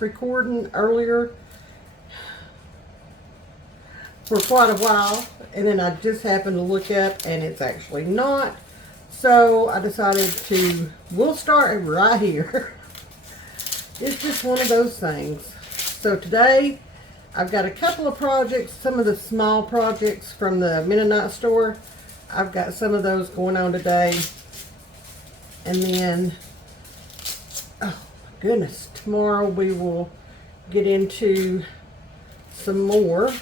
was recording earlier for quite a while, and then I just happened to look up and it's actually not. So I decided we'll start right here. It's just one of those things. So today I've got a couple of projects, some of the small projects from the Mennonite store. I've got some of those going on today. And then, oh my goodness, tomorrow we will get into some more.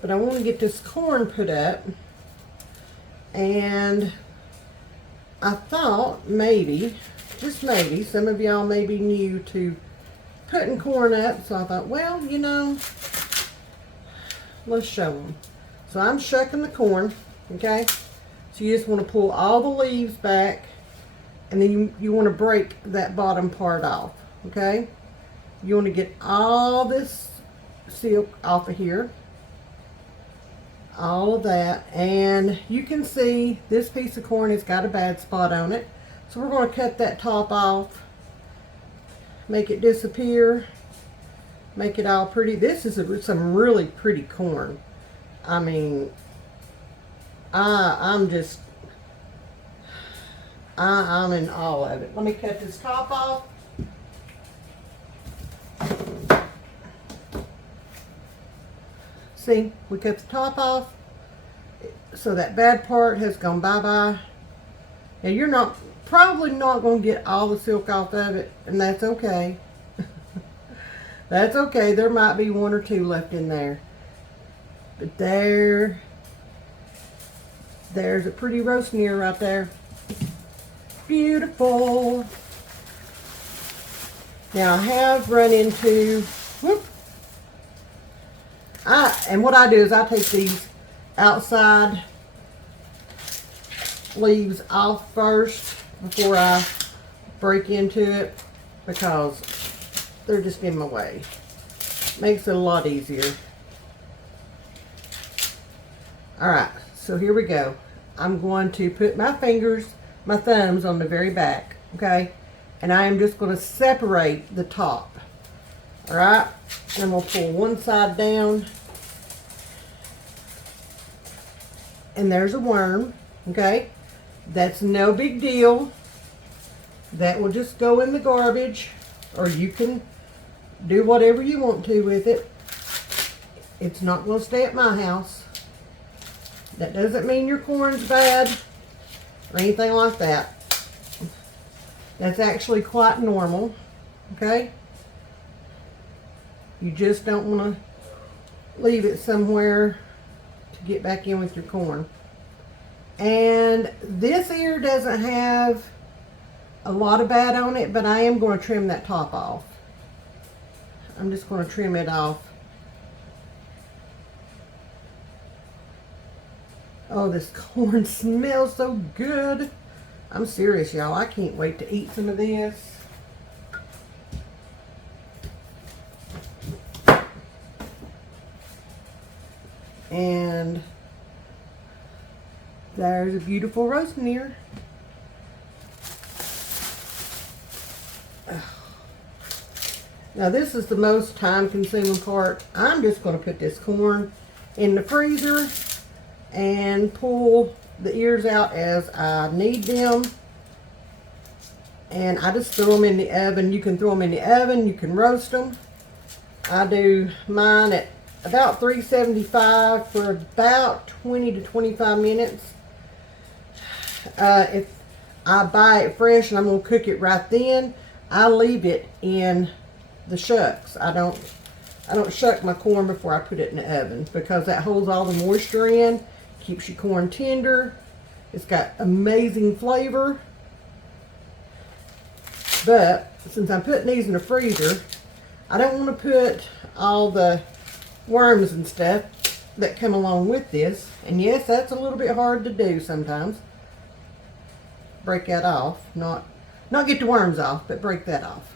But I want to get this corn put up. And I thought maybe, just maybe, some of y'all may be new to putting corn up. So I thought, well, you know, let's show them. So I'm shucking the corn, okay? So you just want to pull all the leaves back, and then you want to break that bottom part off, okay? You want to get all this silk off of here. All of that, and you can see this piece of corn has got a bad spot on it, so we're going to cut that top off, make it disappear, make it all pretty. This is some really pretty corn. I mean, I'm in awe of it. Let me cut this top off. See, we cut the top off, so that bad part has gone bye-bye. Now you're probably not going to get all the silk off of it, and that's okay. That's okay. There might be one or two left in there. But there's a pretty roast near right there. Beautiful. Now I have run into, whoop, and what I do is I take these outside leaves off first before I break into it, because they're just in my way. Makes it a lot easier. Alright, so here we go. I'm going to put my thumbs on the very back, okay? And I am just going to separate the top. Alright, and we'll pull one side down. And there's a worm, okay? That's no big deal. That will just go in the garbage, or you can do whatever you want to with it. It's not going to stay at my house. That doesn't mean your corn's bad or anything like that. That's actually quite normal, okay? You just don't want to leave it somewhere to get back in with your corn. And this ear doesn't have a lot of bad on it, but I am going to trim that top off. I'm just going to trim it off. Oh, this corn smells so good. I'm serious, y'all. I can't wait to eat some of this. And there's a beautiful roasting ear. Now this is the most time consuming part. I'm just going to put this corn in the freezer and pull the ears out as I need them. And I just throw them in the oven. You can throw them in the oven, you can roast them. I do mine at about 375 for about 20 to 25 minutes. If I buy it fresh and I'm going to cook it right then, I leave it in the shucks. I don't shuck my corn before I put it in the oven, because that holds all the moisture in, keeps your corn tender. It's got amazing flavor. But since I'm putting these in the freezer, I don't want to put all the worms and stuff that come along with this. And yes, that's a little bit hard to do sometimes. Break that off. Not get the worms off, but break that off.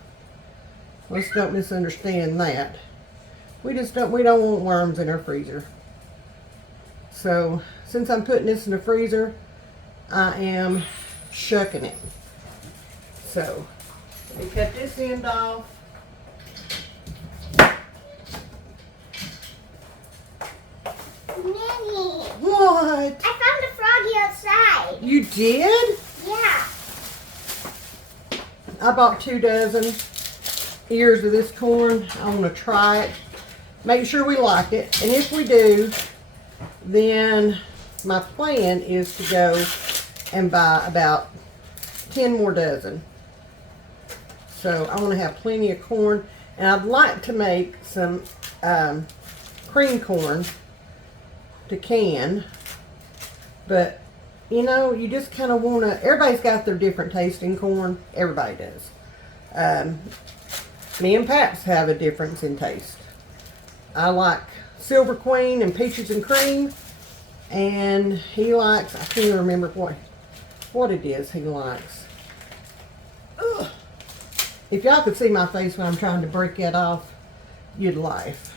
Let's don't misunderstand that. We don't want worms in our freezer. So since I'm putting this in the freezer, I am shucking it. So let me cut this end off. Nanny. What? I found a froggy outside. You did? Yeah. I bought 2 dozen ears of this corn. I want to try it. Make sure we like it. And if we do, then my plan is to go and buy about 10 more dozen. So I want to have plenty of corn. And I'd like to make some cream corn to can. But, you know, you just kind of want to... Everybody's got their different tasting corn. Everybody does. Me and Paps have a difference in taste. I like Silver Queen and Peaches and Cream. And he likes... I can't even remember what it is he likes. Ugh. If y'all could see my face when I'm trying to break it off, you'd laugh.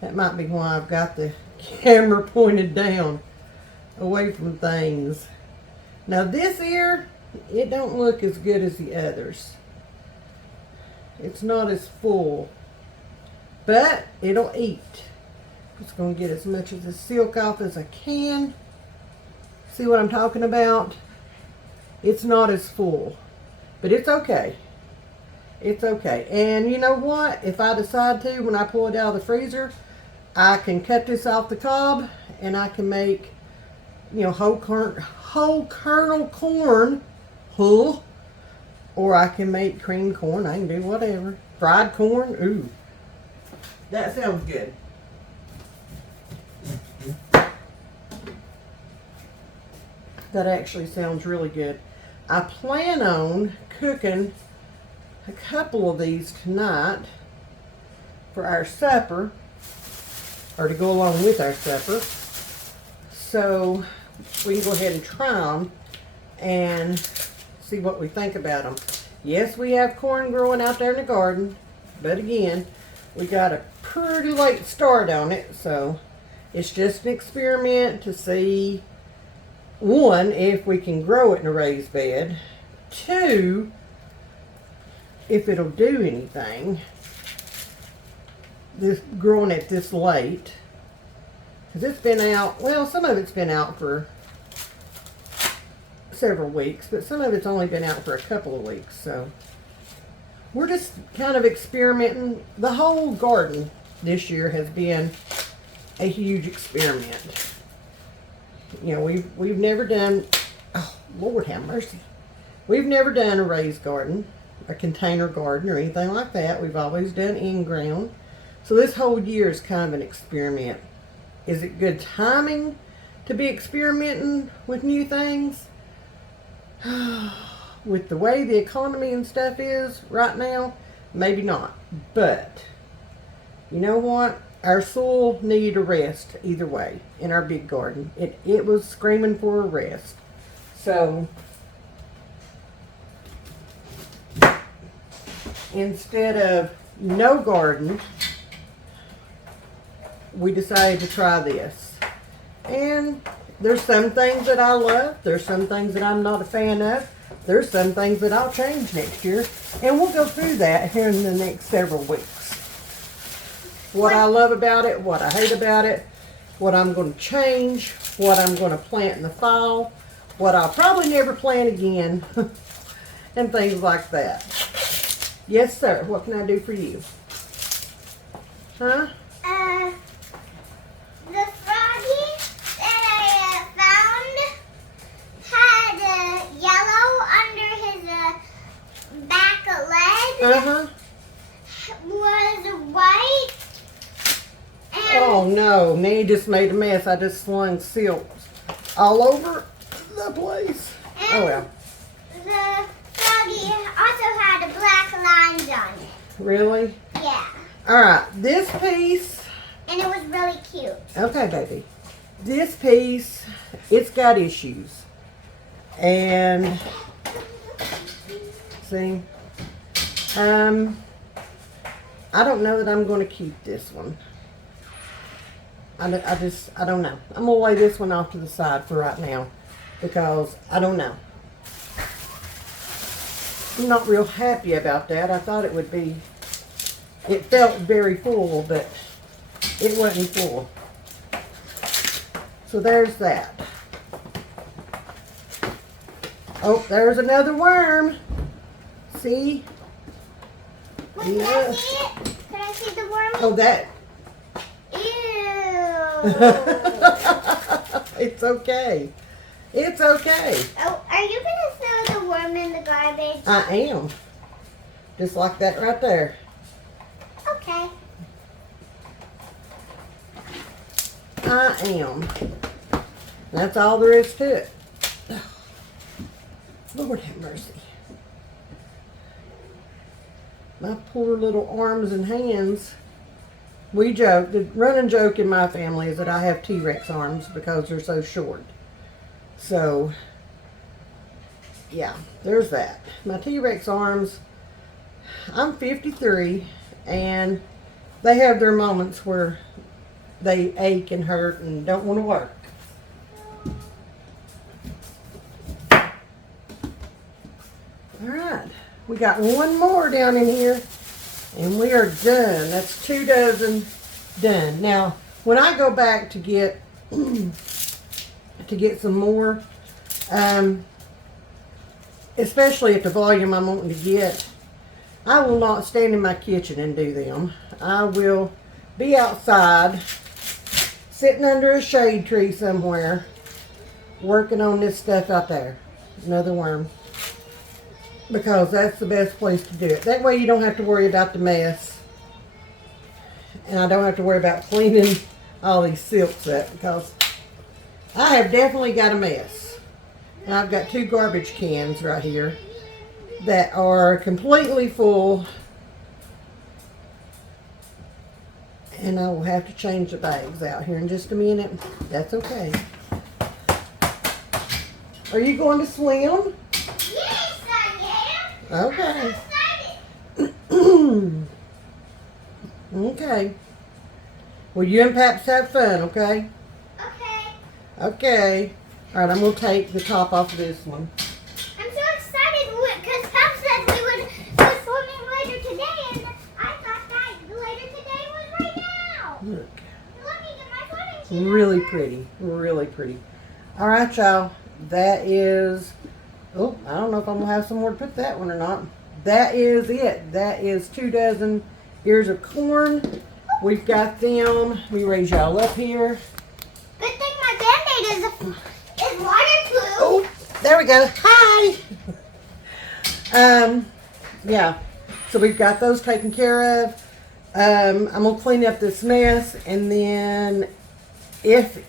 That might be why I've got the camera pointed down, away from things. Now this ear, it don't look as good as the others. It's not as full, but it'll eat. Just gonna get as much of the silk off as I can. See what I'm talking about? It's not as full, but it's okay. It's okay. And you know what? If I decide to, when I pull it out of the freezer, I can cut this off the cob and I can make, you know, whole kernel corn, or I can make cream corn. I can do whatever. Fried corn, ooh, that sounds good. That actually sounds really good. I plan on cooking a couple of these tonight for our supper, or to go along with our supper, so we can go ahead and try them and see what we think about them. Yes, we have corn growing out there in the garden, but again, we got a pretty late start on it, so it's just an experiment to see, one, if we can grow it in a raised bed, two, if it'll do anything, this growing it this late, because it's been out, well, some of it's been out for several weeks, but some of it's only been out for a couple of weeks, so we're just kind of experimenting. The whole garden this year has been a huge experiment. You know, we've never done, oh Lord have mercy, we've never done a raised garden, a container garden or anything like that. We've always done in-ground. So this whole year is kind of an experiment. Is it good timing to be experimenting with new things? With the way the economy and stuff is right now, maybe not. But you know what? Our soil needed a rest either way in our big garden. It was screaming for a rest. So instead of no garden, we decided to try this. And there's some things that I love. There's some things that I'm not a fan of. There's some things that I'll change next year. And we'll go through that here in the next several weeks. What I love about it, what I hate about it, what I'm going to change, what I'm going to plant in the fall, what I'll probably never plant again, and things like that. Yes, sir. What can I do for you? Huh? The froggy that I found had yellow under his back leg. Was white. And Oh no, Nanny just made a mess. I just slung silk all over the place. Oh well. The froggy also had black lines on it. Really? Yeah. Alright, this piece. And it was really cute. Okay, baby. This piece, it's got issues. And, see, I don't know that I'm going to keep this one. I don't know. I'm going to lay this one off to the side for right now because I don't know. I'm not real happy about that. I thought it would be, it felt very full, but it wasn't full. So there's that. Oh, there's another worm. See? Wait, can I see it? Can I see the worm? Oh, that. Ew. It's okay. It's okay. Oh, are you going to throw the worm in the garbage? I am. Just like that right there. Okay. I am. That's all there is to it. Lord have mercy. My poor little arms and hands. We joke, the running joke in my family is that I have T-Rex arms because they're so short. So, yeah, there's that. My T-Rex arms, I'm 53, and they have their moments where they ache and hurt and don't want to work. All right, we got one more down in here, and we are done. That's 2 dozen done. Now, when I go back to get some more, especially at the volume I'm wanting to get, I will not stand in my kitchen and do them. I will be outside, sitting under a shade tree somewhere, working on this stuff out there. Another worm. Because that's the best place to do it. That way you don't have to worry about the mess. And I don't have to worry about cleaning all these silks up, because I have definitely got a mess. And I've got 2 garbage cans right here that are completely full. And I will have to change the bags out here in just a minute. That's okay. Are you going to swim? Yes, I am. Okay. I'm excited. Okay. Well, you and Paps have fun, okay? Okay. Okay. All right, I'm going to take the top off of this one. I'm so excited because Pop said we would go swimming later today, and I thought that later today was right now. Look. Let me get my swimming shoes. Really pretty. Really pretty. All right, y'all. That is... Oh, I don't know if I'm going to have some more to put that one or not. That is it. That is 2 dozen ears of corn. We've got them. Let me raise y'all up here. Good thing my Band-Aid is waterproof. Oh, there we go. Hi. Yeah. So we've got those taken care of. I'm gonna clean up this mess, and then if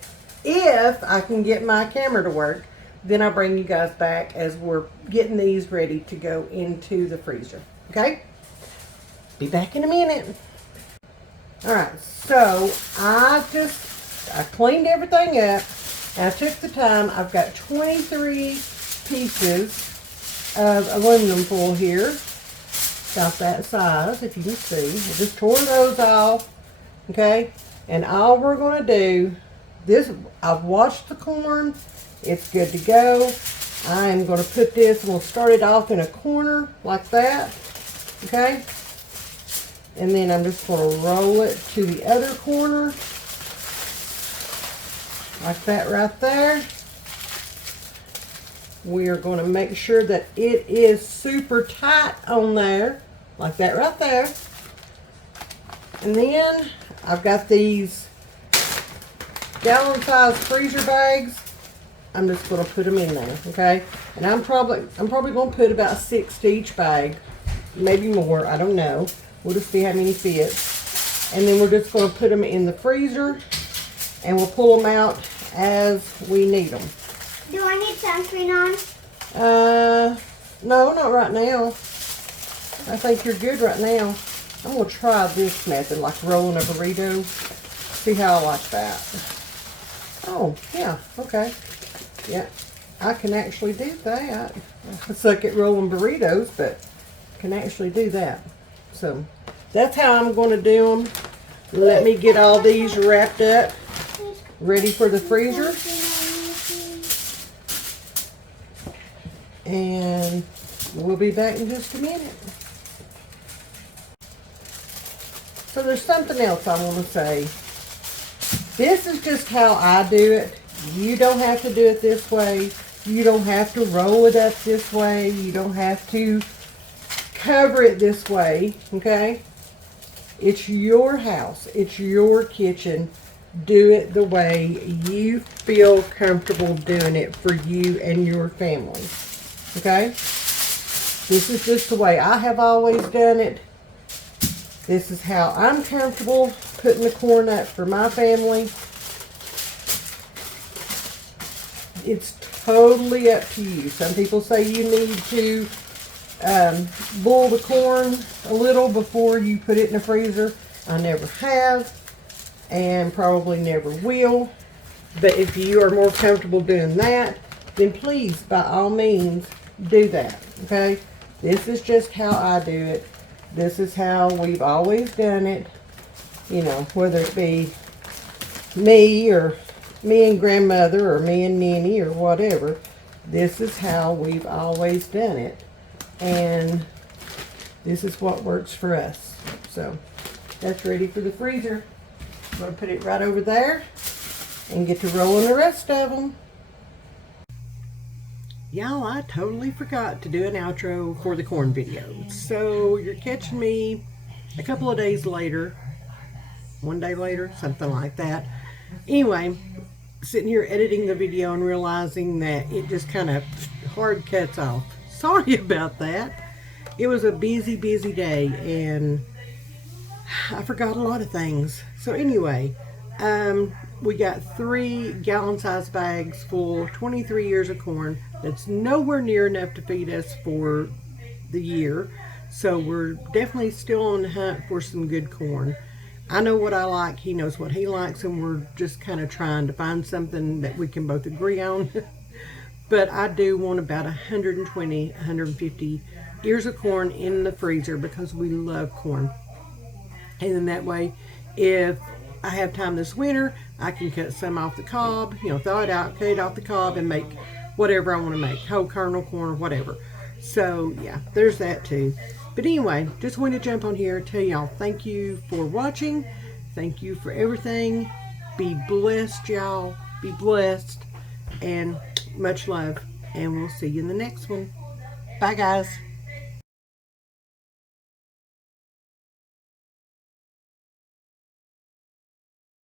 I can get my camera to work, then I'll bring you guys back as we're getting these ready to go into the freezer. Okay? Be back in a minute. All right. So I cleaned everything up. And I took the time. I've got 23 pieces of aluminum foil here. About that size, if you can see. I just tore those off. Okay? And all we're going to do, I've washed the corn. It's good to go. I am going to put this, and we'll start it off in a corner like that. Okay? And then I'm just going to roll it to the other corner. Like that right there. We are going to make sure that it is super tight on there. Like that right there. And then I've got these gallon-sized freezer bags. I'm just going to put them in there, okay? And I'm probably going to put about 6 to each bag. Maybe more, I don't know. We'll just see how many fit. And then we're just going to put them in the freezer. And we'll pull them out as we need them. Do I need sunscreen on? No, not right now. I think you're good right now. I'm going to try this method, like rolling a burrito. See how I like that. Oh, yeah, okay. Yeah, I can actually do that. I suck at rolling burritos, but I can actually do that. So, that's how I'm going to do them. Let me get all these wrapped up, ready for the freezer. And we'll be back in just a minute. So there's something else I want to say. This is just how I do it. You don't have to do it this way. You don't have to roll it up this way. You don't have to cover it this way, okay? It's your house. It's your kitchen. Do it the way you feel comfortable doing it for you and your family, okay? This is just the way I have always done it. This is how I'm comfortable putting the corn up for my family. It's totally up to you. Some people say you need to boil the corn a little before you put it in the freezer. I never have and probably never will. But if you are more comfortable doing that, then please, by all means, do that, okay? This is just how I do it. This is how we've always done it. You know, whether it be me or me and grandmother or me and Nanny or whatever. This is how we've always done it. And this is what works for us. So, that's ready for the freezer. I'm going to put it right over there and get to rolling the rest of them. Y'all, I totally forgot to do an outro for the corn video. So, you're catching me a couple of days later. One day later, something like that. Anyway, sitting here editing the video and realizing that it just kind of hard cuts off. Sorry about that. It was a busy day and I forgot a lot of things. So anyway, we got 3 gallon-sized bags full, 23 ears of corn. That's nowhere near enough to feed us for the year. So we're definitely still on the hunt for some good corn. I know what I like, he knows what he likes, and we're just kind of trying to find something that we can both agree on. But I do want about 120, 150 ears of corn in the freezer because we love corn. And then that way, if I have time this winter, I can cut some off the cob, you know, thaw it out, cut it off the cob, and make whatever I want to make, whole kernel corn or whatever. So yeah, there's that too. But anyway, just wanted to jump on here and tell y'all thank you for watching. Thank you for everything. Be blessed, y'all. Be blessed. And much love. And we'll see you in the next one. Bye, guys.